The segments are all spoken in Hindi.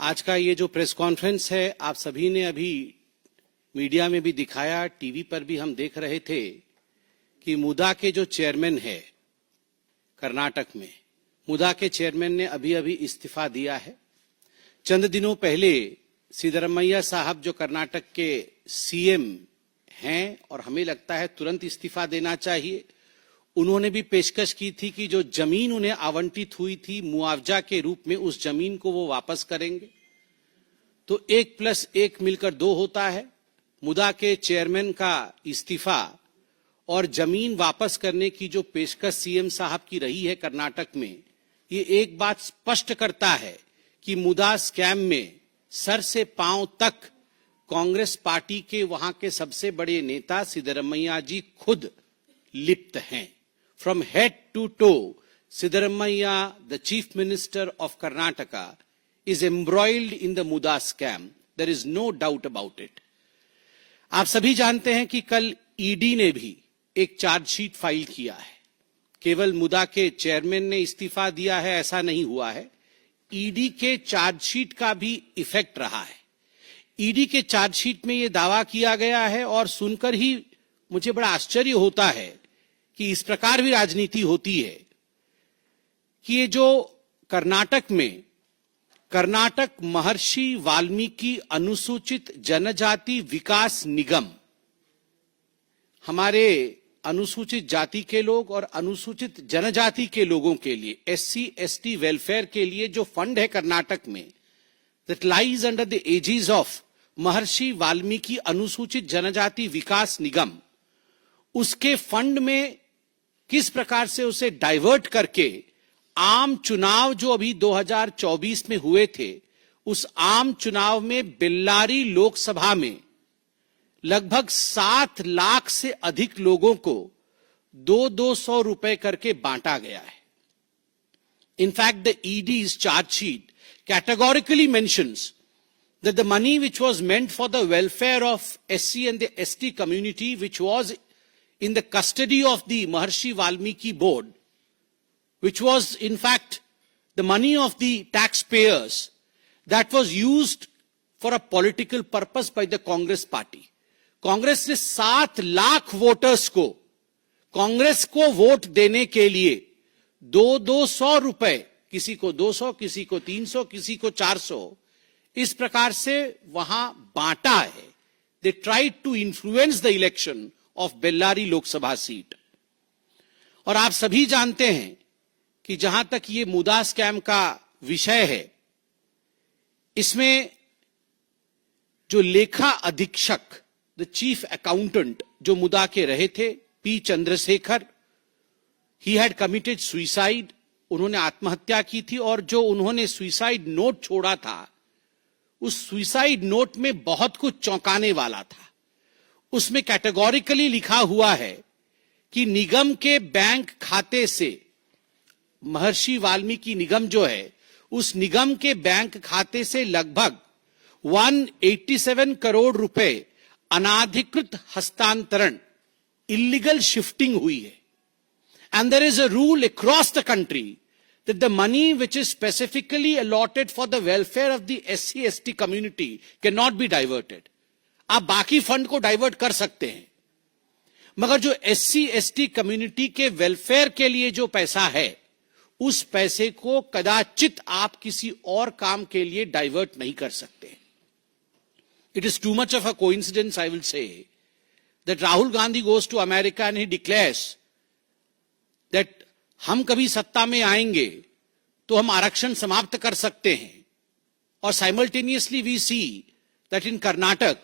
आज का ये जो प्रेस कॉन्फ्रेंस है, आप सभी ने अभी मीडिया में भी दिखाया, टीवी पर भी हम देख रहे थे कि मुदा के जो चेयरमैन है कर्नाटक में, मुदा के चेयरमैन ने अभी अभी इस्तीफा दिया है। चंद दिनों पहले सिद्धरमैया साहब जो कर्नाटक के सीएम हैं और हमें लगता है तुरंत इस्तीफा देना चाहिए, उन्होंने भी पेशकश की थी कि जो जमीन उन्हें आवंटित हुई थी मुआवजा के रूप में, उस जमीन को वो वापस करेंगे। तो 1+1 मिलकर 2 होता है। मुदा के चेयरमैन का इस्तीफा और जमीन वापस करने की जो पेशकश सीएम साहब की रही है कर्नाटक में, ये एक बात स्पष्ट करता है कि मुदा स्कैम में सर से पांव तक कांग्रेस पार्टी के वहां के सबसे बड़े नेता सिद्धरमैया जी खुद लिप्त हैं। From head to toe, Siddaramaiya, the Chief Minister of Karnataka, is embroiled in the Muda scam. There is no doubt about it. आप सभी जानते हैं कि कल ईडी ने भी एक चार्जशीट फाइल किया है। केवल मुदा के चेयरमैन ने इस्तीफा दिया है ऐसा नहीं हुआ है, ईडी के चार्जशीट का भी इफेक्ट रहा है। ईडी के चार्जशीट में यह दावा किया गया है और सुनकर ही मुझे बड़ा आश्चर्य होता है कि इस प्रकार भी राजनीति होती है कि ये जो कर्नाटक में कर्नाटक महर्षि वाल्मीकि अनुसूचित जनजाति विकास निगम, हमारे अनुसूचित जाति के लोग और अनुसूचित जनजाति के लोगों के लिए, एससी एसटी वेलफेयर के लिए जो फंड है कर्नाटक में, that lies under the aegis of Maharshi Valmiki अनुसूचित जनजाति विकास निगम, उसके फंड में किस प्रकार से उसे डाइवर्ट करके आम चुनाव जो अभी 2024 में हुए थे, उस आम चुनाव में बेल्लारी लोकसभा में लगभग 7 लाख से अधिक लोगों को 200 रुपए करके बांटा गया है। In fact the ED's chargesheet categorically mentions that the money which was meant for the welfare of SC and the ST community, which was in the custody of the Maharshi Valmiki board, which was in fact the money of the taxpayers, that was used for a political purpose by the Congress party. Congress ने 7 लाख वोटर्स को कांग्रेस को वोट देने के लिए 200 रुपए, किसी को 200, किसी को 300, किसी को 400, इस प्रकार से वहां बांटा है। They tried to influence the election of Bellary Lok Sabha seat. और आप सभी जानते हैं कि जहां तक ये मुदा स्कैम का विषय है, इसमें जो लेखा अधीक्षक, द चीफ अकाउंटेंट जो मुदा के रहे थे, P Chandrashekhar, he had committed suicide, उन्होंने आत्महत्या की थी। और जो उन्होंने सुइसाइड नोट छोड़ा था, उस सुइसाइड नोट में बहुत कुछ चौंकाने वाला था। उसमें कैटेगोरिकली लिखा हुआ है कि निगम के बैंक खाते से, महर्षि वाल्मीकि निगम जो है, उस निगम के बैंक खाते से लगभग 187 करोड़ रुपए अनाधिकृत हस्तांतरण, इलीगल शिफ्टिंग हुई है। And there is a rule across the country that the money which is specifically allotted for the welfare of the SC/ST community cannot be diverted. आप बाकी फंड को डाइवर्ट कर सकते हैं, मगर जो SC/ST कम्युनिटी के वेलफेयर के लिए जो पैसा है, उस पैसे को कदाचित आप किसी और काम के लिए डाइवर्ट नहीं कर सकते। It is too much of a coincidence, I will say, that Rahul Gandhi goes to America and he declares that हम कभी सत्ता में आएंगे तो हम आरक्षण समाप्त कर सकते हैं। और simultaneously we see that in Karnataka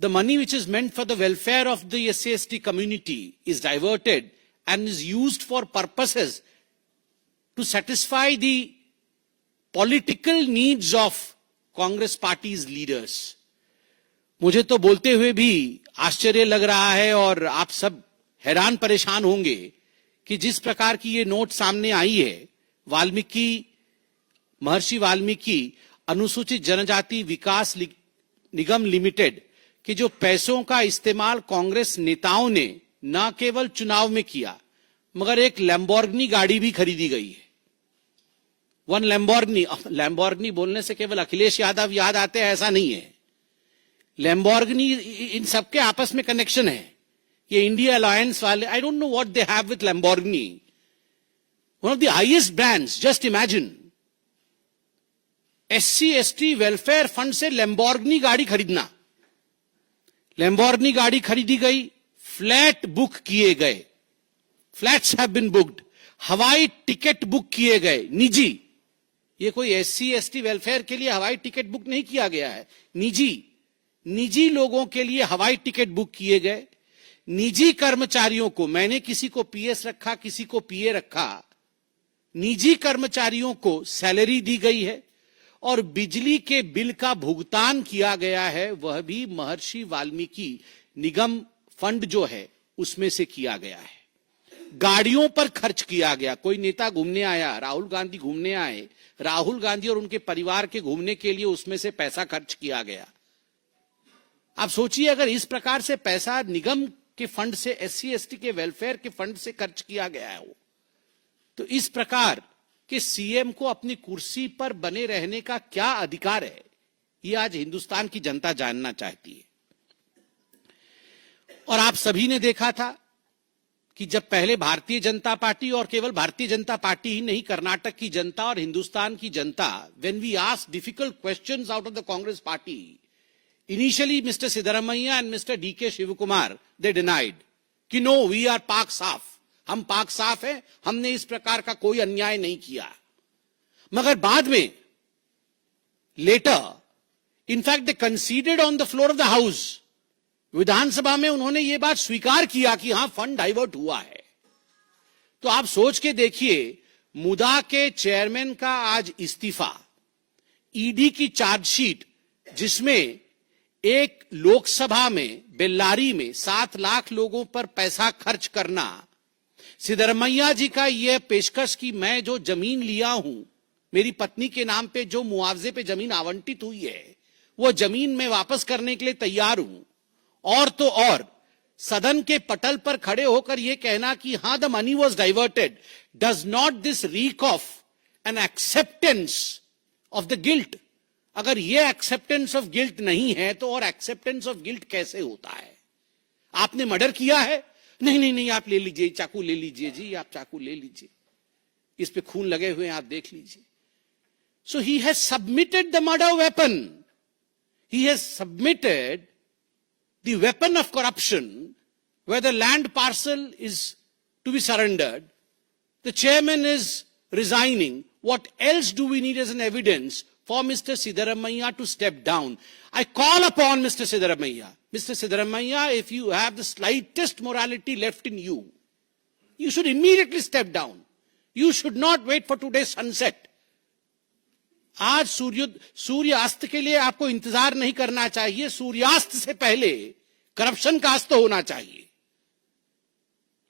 the money which is meant for the welfare of the SC/ST community is diverted and is used for purposes to satisfy the political needs of Congress party's leaders. मुझे तो बोलते हुए भी आश्चर्य लग रहा है और आप सब हैरान परेशान होंगे कि जिस प्रकार की ये नोट सामने आई है, महर्षि वाल्मीकि अनुसूचित जनजाति विकास निगम लिमिटेड के जो पैसों का इस्तेमाल कांग्रेस नेताओं ने न केवल चुनाव में किया, मगर एक लैम्बोर्गिनी गाड़ी भी खरीदी गई है। वन लैम्बोर्गिनी बोलने से केवल अखिलेश यादव याद आते हैं ऐसा नहीं है। लैम्बोर्गिनी, इन सबके आपस में कनेक्शन है। ये इंडिया अलायंस वाले, I don't know what they have with Lamborghini, one of the highest brands. Just imagine, SC ST welfare fund से लैम्बोर्गिनी गाड़ी खरीदना। लैम्बोर्गिनी गाड़ी खरीदी गई, फ्लैट बुक किए गए, फ्लैट्स हैव बीन बुक्ड, हवाई टिकट बुक किए गए निजी। ये कोई SC ST वेलफेयर के लिए हवाई टिकट बुक नहीं किया गया है, निजी लोगों के लिए हवाई टिकट बुक किए गए। निजी कर्मचारियों को, मैंने किसी को PS रखा, किसी को PA रखा, निजी कर्मचारियों को सैलरी दी गई है और बिजली के बिल का भुगतान किया गया है, वह भी महर्षि वाल्मीकि निगम फंड जो है उसमें से किया गया है। गाड़ियों पर खर्च किया गया, कोई नेता घूमने आया, राहुल गांधी घूमने आए, राहुल गांधी और उनके परिवार के घूमने के लिए उसमें से पैसा खर्च किया गया। आप सोचिए, अगर इस प्रकार से पैसा निगम के फंड से, SC ST के वेलफेयर के फंड से खर्च किया गया है, तो इस प्रकार कि सीएम को अपनी कुर्सी पर बने रहने का क्या अधिकार है, ये आज हिंदुस्तान की जनता जानना चाहती है। और आप सभी ने देखा था कि जब पहले भारतीय जनता पार्टी, और केवल भारतीय जनता पार्टी ही नहीं, कर्नाटक की जनता और हिंदुस्तान की जनता, when we asked difficult questions out of the Congress party, initially mister Siddaramaiah and mister DK Shivakumar, they denied कि नो, वी आर पाक साफ, हम पाक साफ है, हमने इस प्रकार का कोई अन्याय नहीं किया। मगर बाद में, later, in fact they considered on the floor of the house, विधानसभा में उन्होंने ये बात स्वीकार किया कि हां, फंड डाइवर्ट हुआ है। तो आप सोच के देखिए, मुदा के चेयरमैन का आज इस्तीफा, ईडी की चार्जशीट जिसमें एक लोकसभा में, बेल्लारी में 7 लाख लोगों पर पैसा खर्च करना, सिद्धरमैया जी का यह पेशकश कि मैं जो जमीन लिया हूं, मेरी पत्नी के नाम पे जो मुआवजे पे जमीन आवंटित हुई है, वो जमीन मैं वापस करने के लिए तैयार हूं। और तो और, सदन के पटल पर खड़े होकर यह कहना कि हां, the money was diverted, does not this rig of N acceptance of the guilt? अगर यह एक्सेप्टेंस ऑफ गिल्ट नहीं है तो और एक्सेप्टेंस ऑफ गिल्ट कैसे होता है? आपने मर्डर किया है, नहीं, आप ले लीजिए, चाकू ले लीजिए जी, आप चाकू ले लीजिए, इस पे खून लगे हुए हैं, आप देख लीजिए। So he has submitted the murder weapon, he has submitted the weapon of corruption, where the land parcel is to be surrendered. The chairman is resigning. What else do we need as an evidence for Mr. Siddaramaiah to step down? I call upon Mr. Siddaramaiah. Mr. Siddaramaiah, if you have the slightest morality left in you, you should immediately step down. You should not wait for today's sunset. आज सूर्यास्त के लिए आपको इंतजार नहीं करना चाहिए, सूर्यास्त से पहले करप्शन का अस्त होना चाहिए।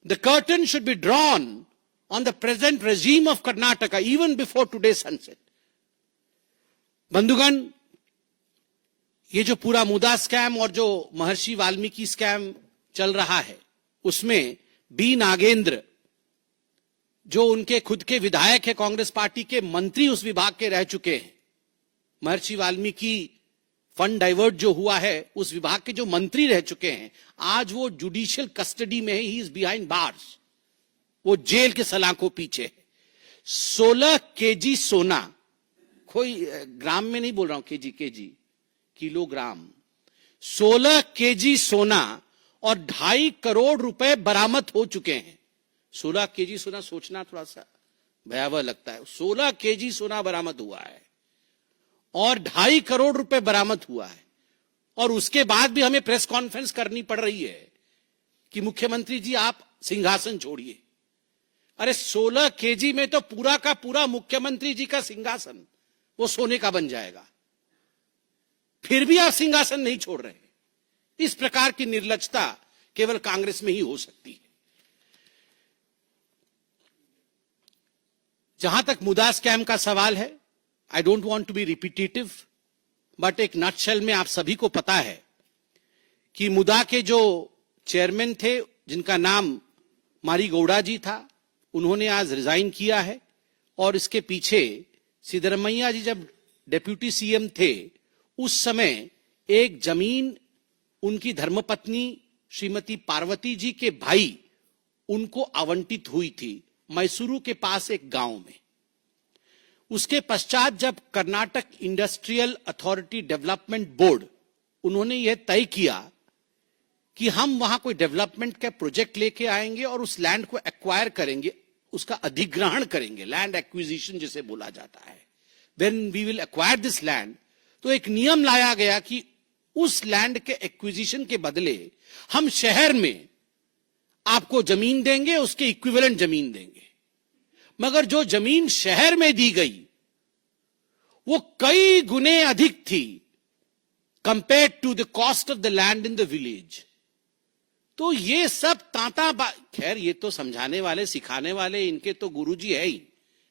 The curtain should be drawn on the present regime of Karnataka even before today's sunset. बंधुगण, ये जो पूरा मुदा स्कैम और जो महर्षि वाल्मीकि स्कैम चल रहा है, उसमें बी नागेंद्र, जो उनके खुद के विधायक है, कांग्रेस पार्टी के मंत्री उस विभाग के रह चुके हैं, महर्षि वाल्मीकि फंड डाइवर्ट जो हुआ है उस विभाग के जो मंत्री रह चुके हैं, आज वो जुडिशियल कस्टडी में है, ही इज बिहाइंड बार्स, वो जेल के सलाखों पीछे। 16 kg सोना, कोई ग्राम में नहीं बोल रहा हूं, केजी, किलोग्राम, 16 kg सोना और 2.5 करोड़ रुपए बरामद हो चुके हैं। 16 kg सोना, सोचना थोड़ा सा भयावह लगता है। 16 kg सोना बरामद हुआ है और 2.5 करोड़ रुपए बरामद हुआ है, और उसके बाद भी हमें प्रेस कॉन्फ्रेंस करनी पड़ रही है कि मुख्यमंत्री जी आप सिंहासन छोड़िए। अरे 16 kg में तो पूरा का पूरा मुख्यमंत्री जी का सिंहासन वो सोने का बन जाएगा, फिर भी आप सिंहासन नहीं छोड़ रहे। इस प्रकार की निर्लज्जता केवल कांग्रेस में ही हो सकती है। जहां तक मुदा स्कैम का सवाल है, I don't want to be repetitive, but एक नटशेल में आप सभी को पता है कि मुदा के जो चेयरमैन थे, जिनका नाम मारी गौड़ा जी था, उन्होंने आज रिजाइन किया है, और इसके पीछे सिद्धरमैया जी जब डेप्यूटी सीएम थे उस समय एक जमीन उनकी धर्मपत्नी श्रीमती पार्वती जी के भाई उनको आवंटित हुई थी मैसूरू के पास एक गांव में। उसके पश्चात जब Karnataka industrial authority development board उन्होंने यह तय किया कि हम वहां कोई डेवलपमेंट का प्रोजेक्ट लेके आएंगे और उस लैंड को एक्वायर करेंगे, उसका अधिग्रहण करेंगे, लैंड एक्विजिशन जिसे बोला जाता है, when we will acquire this land, तो एक नियम लाया गया कि उस लैंड के एक्विजिशन के बदले हम शहर में आपको जमीन देंगे, उसके इक्विवेलेंट जमीन देंगे। मगर जो जमीन शहर में दी गई वो कई गुने अधिक थी compare to the cost of the land in the village. तो ये सब खैर ये तो समझाने वाले सिखाने वाले इनके तो गुरुजी है ही।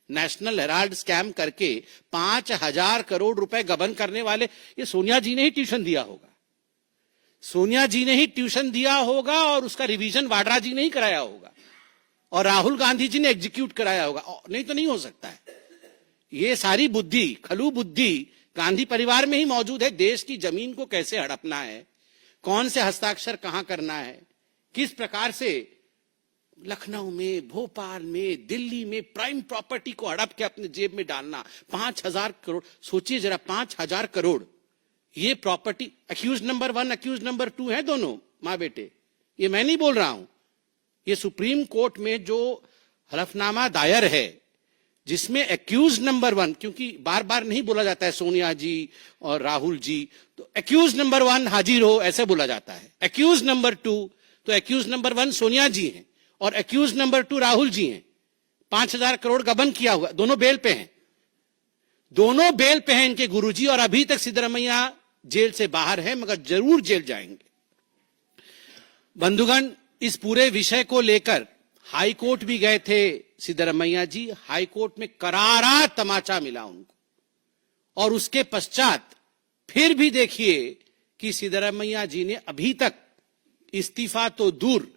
नेशनल हेराल्ड स्कैम करके 5,000 करोड़ रुपए गबन करने वाले, ये सोनिया जी ने ही ट्यूशन दिया होगा, सोनिया जी ने ही ट्यूशन दिया होगा और उसका रिवीजन वाड्रा जी ने ही कराया होगा और राहुल गांधी जी ने एग्जीक्यूट कराया होगा, नहीं तो नहीं हो सकता है। ये सारी बुद्धि, खलू बुद्धि गांधी परिवार में ही मौजूद है। देश की जमीन को कैसे हड़पना है, कौन से हस्ताक्षर कहां करना है, किस प्रकार से लखनऊ में, भोपाल में, दिल्ली में प्राइम प्रॉपर्टी को हड़प के अपने जेब में डालना। 5,000 करोड़, सोचिए जरा, 5,000 करोड़ ये property. Accused number 1 accused number 2 है दोनों मां बेटे, ये मैं नहीं बोल रहा हूं, ये सुप्रीम कोर्ट में जो हलफनामा दायर है जिसमें एक्यूज नंबर 1, क्योंकि बार बार नहीं बोला जाता है सोनिया जी और राहुल जी, तो एक्यूज नंबर 1 हाजिर हो ऐसे बोला जाता है। एक्यूज नंबर 2, तो एक्यूज नंबर 1 सोनिया जी हैं और एक्यूज नंबर 2 राहुल जी हैं। 5,000 करोड़ गबन किया हुआ, दोनों बेल पे हैं, दोनों बेल पे हैं इनके गुरुजी, और अभी तक सिद्धरमैया जेल से बाहर है, मगर जरूर जेल जाएंगे। बंधुगण, इस पूरे विषय को लेकर हाई कोर्ट भी गए थे सिद्धरमैया जी। हाई कोर्ट में करारा तमाचा मिला उनको, और उसके पश्चात फिर भी देखिए कि सिद्धरमैया जी ने अभी तक इस्तीफा तो दूर,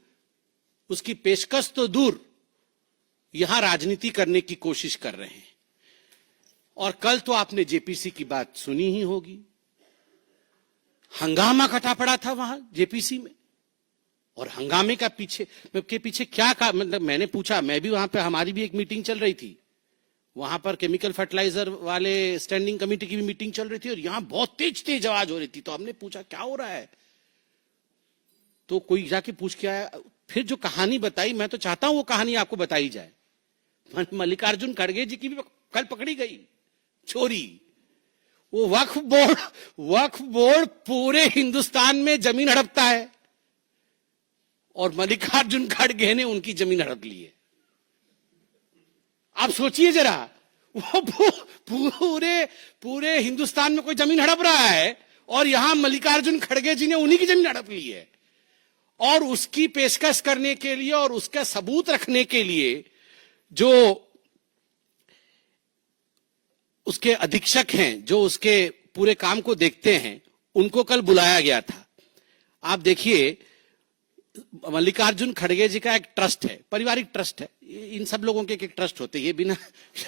उसकी पेशकश तो दूर, यहां राजनीति करने की कोशिश कर रहे हैं। और कल तो आपने जेपीसी की बात सुनी ही होगी, हंगामा कटा पड़ा था वहां जेपीसी में, और हंगामे के पीछे क्या मतलब मैंने पूछा, मैं भी वहां पे, हमारी भी एक मीटिंग चल रही थी, वहां पर केमिकल फर्टिलाइजर वाले स्टैंडिंग कमेटी की भी मीटिंग चल रही थी और यहां बहुत तेज तेज आवाज हो रही थी। तो हमने पूछा क्या हो रहा है, तो कोई जाके पूछ के आया, फिर जो कहानी बताई, मैं तो चाहता हूं वो कहानी आपको बताई जाए। मल्लिकार्जुन खड़गे जी की भी कल पकड़ी गई चोरी। वो वक्फ बोर्ड पूरे हिंदुस्तान में जमीन हड़पता है और मल्लिकार्जुन खड़गे ने उनकी जमीन हड़प ली है। आप सोचिए जरा, वो पूरे हिंदुस्तान में कोई जमीन हड़प रहा है और यहां मल्लिकार्जुन खड़गे जी ने उन्हीं की जमीन हड़प ली है। और उसकी पेशकश करने के लिए और उसका सबूत रखने के लिए जो उसके अधीक्षक हैं, जो उसके पूरे काम को देखते हैं, उनको कल बुलाया गया था। आप देखिए, मल्लिकार्जुन खड़गे जी का एक ट्रस्ट है, पारिवारिक ट्रस्ट है, इन सब लोगों के एक ट्रस्ट होते हैं, ये बिना,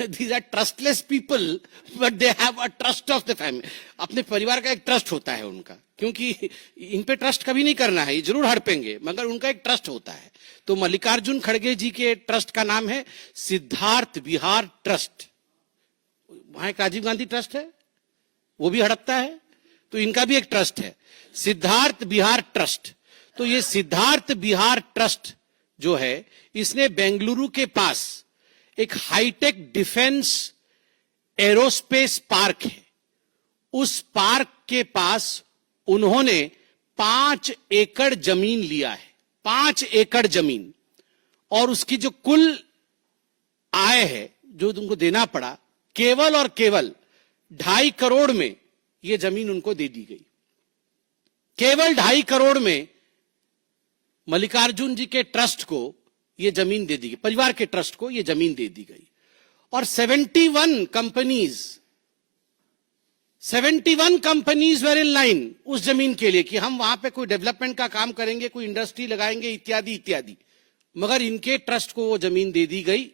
these are trustless people but they have a trust of the family. अपने परिवार का एक ट्रस्ट होता है उनका, क्योंकि इन पे ट्रस्ट कभी नहीं करना है, ये जरूर हड़पेंगे, मगर उनका एक ट्रस्ट होता है। तो मल्लिकार्जुन खड़गे जी के ट्रस्ट का नाम है सिद्धार्थ विहार ट्रस्ट। वहां एक राजीव गांधी ट्रस्ट है, वो भी हड़पता है, तो इनका भी एक ट्रस्ट है, सिद्धार्थ विहार ट्रस्ट। तो ये सिद्धार्थ विहार ट्रस्ट जो है, इसने बेंगलुरु के पास एक हाईटेक डिफेंस एरोस्पेस पार्क है, उस पार्क के पास उन्होंने 5 एकड़ जमीन लिया है, 5 एकड़ जमीन, और उसकी जो कुल आय है जो उनको देना पड़ा, केवल और केवल 2.5 करोड़ में यह जमीन उनको दे दी गई। केवल 2.5 करोड़ में मल्लिकार्जुन जी के ट्रस्ट को यह जमीन दे दी गई, परिवार के ट्रस्ट को यह जमीन दे दी गई। और 71 कंपनीज वेर इन लाइन उस जमीन के लिए कि हम वहां पे कोई डेवलपमेंट का काम करेंगे, कोई इंडस्ट्री लगाएंगे, इत्यादि इत्यादि। मगर इनके ट्रस्ट को वो जमीन दे दी गई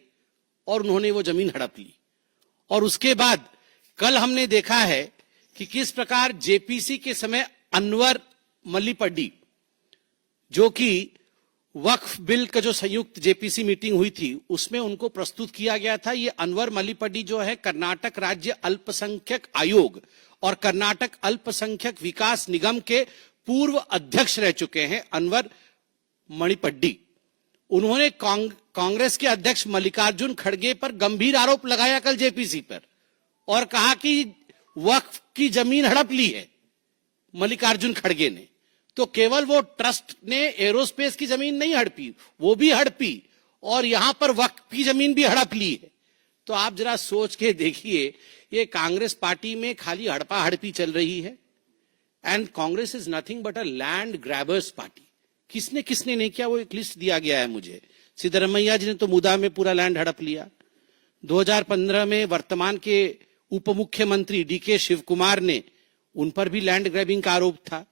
और उन्होंने वो जमीन हड़प ली। और उसके बाद कल हमने देखा है कि किस प्रकार जेपीसी के समय अनवर मल्लीपड्डी, जो कि वक्फ बिल का जो संयुक्त जेपीसी मीटिंग हुई थी उसमें उनको प्रस्तुत किया गया था। ये अनवर मल्लीपड्डी जो है कर्नाटक राज्य अल्पसंख्यक आयोग और कर्नाटक अल्पसंख्यक विकास निगम के पूर्व अध्यक्ष रह चुके हैं अनवर मणिपड्डी। उन्होंने कांग्रेस के अध्यक्ष मल्लिकार्जुन खड़गे पर गंभीर आरोप लगाया कल जेपीसी पर और कहा कि वक्फ की जमीन हड़प ली है मल्लिकार्जुन खड़गे ने। तो केवल वो ट्रस्ट ने एरोस्पेस की जमीन नहीं हड़पी, वो भी हड़पी और यहां पर वक्फ की जमीन भी हड़प ली है। तो आप जरा सोच के देखिए, ये कांग्रेस पार्टी में खाली हड़पा हड़पी चल रही है। And Congress is nothing but a land grabbers party. किसने किसने नहीं किया वो एक लिस्ट दिया गया है मुझे। सिद्धरमैया जी ने तो मुदा में पूरा लैंड हड़प लिया। 2015 में वर्तमान के उप मुख्यमंत्री डीके शिव कुमार ने, उन पर भी लैंड ग्रैबिंग का आरोप था।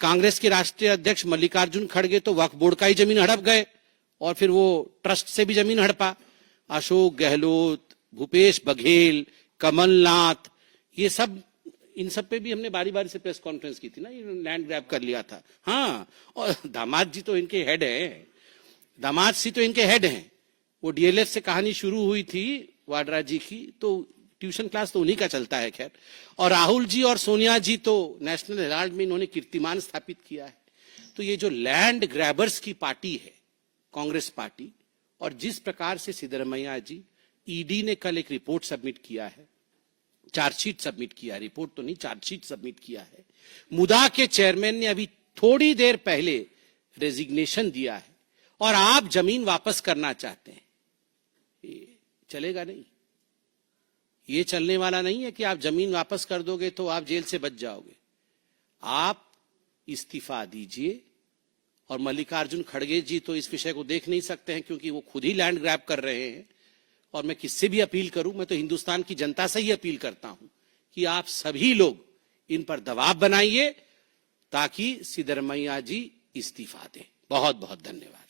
कांग्रेस के राष्ट्रीय अध्यक्ष मल्लिकार्जुन खड़गे तो वक्फ बोर्ड का ही जमीन हड़प गए और फिर वो ट्रस्ट से भी जमीन हड़पा। अशोक गहलोत, भूपेश बघेल, कमलनाथ, ये सब, इन सब पे भी हमने बारी बारी से प्रेस कॉन्फ्रेंस की थी ना, ये लैंड ग्रैब कर लिया था। हाँ, और दामाद जी तो इनके हेड हैं, दामाद जी तो इनके हेड हैं। वो डीएलएफ से कहानी शुरू हुई थी वाड्रा जी की, तो ट्यूशन क्लास तो उन्हीं का चलता है खैर। और राहुल जी और सोनिया जी तो नेशनल हेराल्ड में इन्होंने कीर्तिमान स्थापित किया है। तो ये जो लैंड ग्रैबर्स की पार्टी है कांग्रेस पार्टी, और जिस प्रकार से सिद्धरमैया जी, ईडी ने कल एक रिपोर्ट सबमिट किया है, चार्जशीट सबमिट किया, रिपोर्ट तो नहीं चार्जशीट सबमिट किया है। मुदा के चेयरमैन ने अभी थोड़ी देर पहले रेजिग्नेशन दिया है और आप जमीन वापस करना चाहते हैं। ये चलेगा नहीं, ये चलने वाला नहीं है कि आप जमीन वापस कर दोगे तो आप जेल से बच जाओगे। आप इस्तीफा दीजिए। और मल्लिकार्जुन खड़गे जी तो इस विषय को देख नहीं सकते हैं क्योंकि वो खुद ही लैंड ग्रैब कर रहे हैं। और मैं किससे भी अपील करूं, मैं तो हिंदुस्तान की जनता से ही अपील करता हूं कि आप सभी लोग इन पर दबाव बनाइए ताकि सिद्धरमैया जी इस्तीफा दें। बहुत बहुत धन्यवाद।